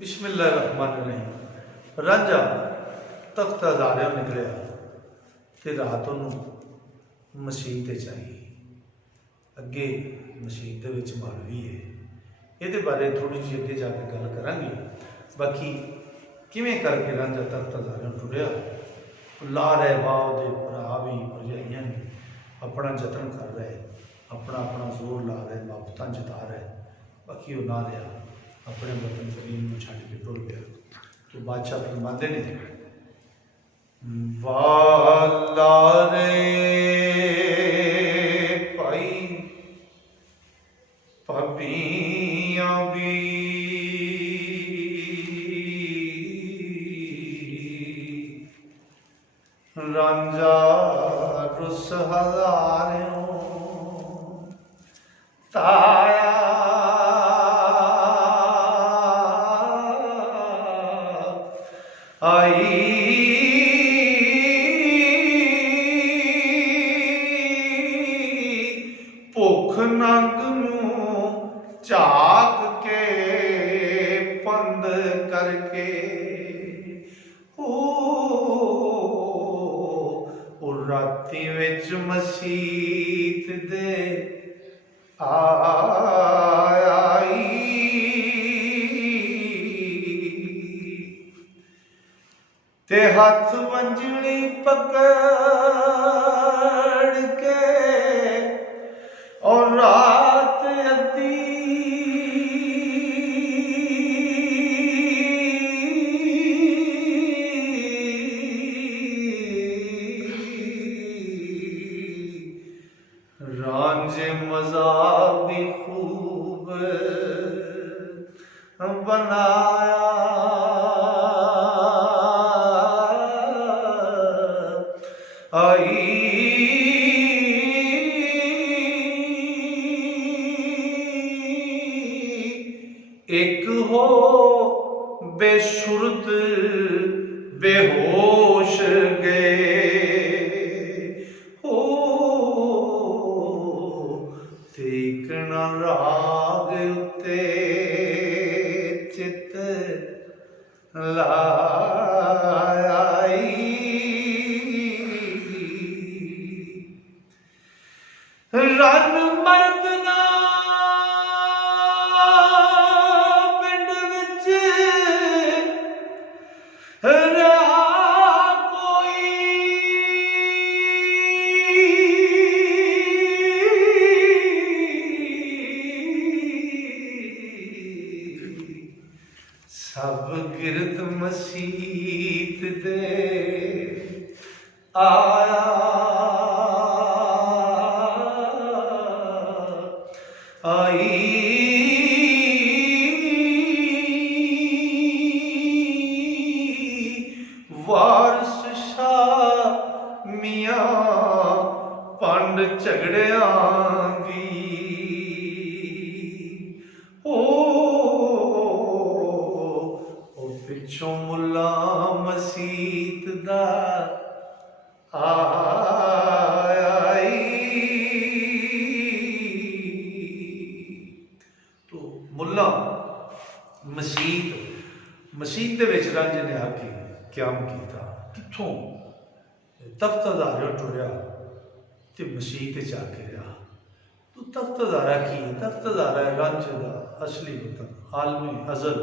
बिस्मिल्लाहिर्रहमानिर्रहीम। रांझा तख्त हज़ारियों निकलिया तो रात उन्होंने मसीह चाहिए। अगे मसीह मौलवी है, ये बारे थोड़ी जी अगे जाके गल करांगे। बाकी किवें करके रांझा तख्त हज़ारियों टुरिया, ला रहे माँ के भरा भी भरजाइयां भी अपना जतन कर रहे, अपना अपना जोर ला रहे, मुहब्बत जता रहे। बाकी वो ना रहा, अपने वतन करीम में छड़ के टुर गया। तो बादशाह फरमाते ने, वाला रे भाई भाबियां भी रांझा रुस हज़ारियों ताया आई भुख नंग नूं झाक के पंद करके राती विच मसीत दे आई ते हथ वंजली पकड़ के और रात अद्धी रांझे मजा भी खूब बनाया। आई एक हो बेसुरत बेहोश गए हो, देखना राग उते चित लाई। रन मर्द ना पिंड विच रहा कोई, सब गिरद मसीत दे आया। आई वारस शाह मियां पंड झगड़ियां दी पिछों मुला मसीत दा आई। तो मुला मसीत दे विच रांझे ने आके क्याम किया। कित्थों तख्त हज़ारियों टुरिया ते मसीत जाके रहा। तो तख्त हज़ारा की, तख्त हज़ारा रांझे का असली वतन आलमी अजल,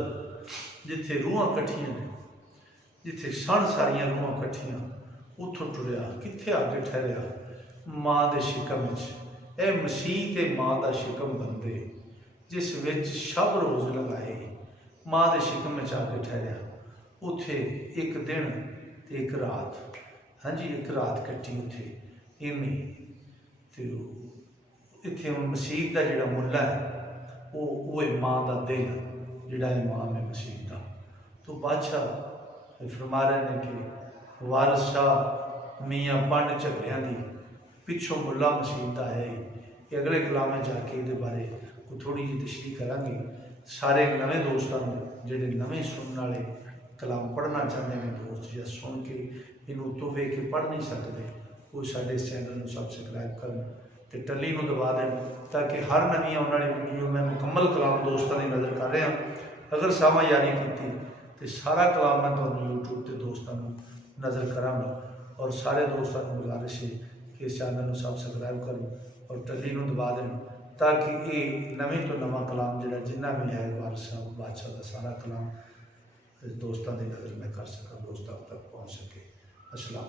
जिथे रूहां कट्ठियां ने, जिथे सन सारियां रूहां कट्ठियां, उथों टुरिया कित्थे आके ठहरिया माँ के शिकम च। ए मसीह ते माँ का शिकम बनते जिस विच शब रोज़ लगाए, माँ के शिकम च आके ठहरिया। उथे एक दिन ते एक रात, हाँ जी एक रात कट्टी उथे इवें। तो इत्थे हुण मसीह का जिहड़ा मुल्ला है वो है माँ का दिल, जिहड़ा है माँ है मसीह का। तो बादशाह फरमा रहे हैं कि वारस शाह मियाँ पंड झगड़ियां दी पिछों मुला मसीह का है। ये अगले कलाम में जाके ये बारे थोड़ी जी तशरीह करांगे। सारे नवे दोस्तों जिहड़े नवे सुनने वाले कलाम पढ़ना चाहते हैं दोस्त, या सुन के इनू तोहफे के पढ़ नहीं सकते, वो साडे इस चैनल को सबसक्राइब करन तो टली को दबा दें, ताकि हर नवी आने वाली वीडियो मैं मुकम्मल कलाम दोस्तों की नज़र कर रहा अगर सामा यारी की तो सारा कलाम मैं तो यूट्यूब के दोस्तों नज़र कराँगा और सारे दोस्तों को गुजारिश है कि इस चैनल को सबसक्राइब करो और टली को दबा दें ताकि ये नवे तो नवा कलाम जो जिन्ना भी है वारिस साहब बादशाह का सारा कलाम दोस्तों की नज़र में कर सका, दोस्तों तक पहुँच सके। अस्सलाम।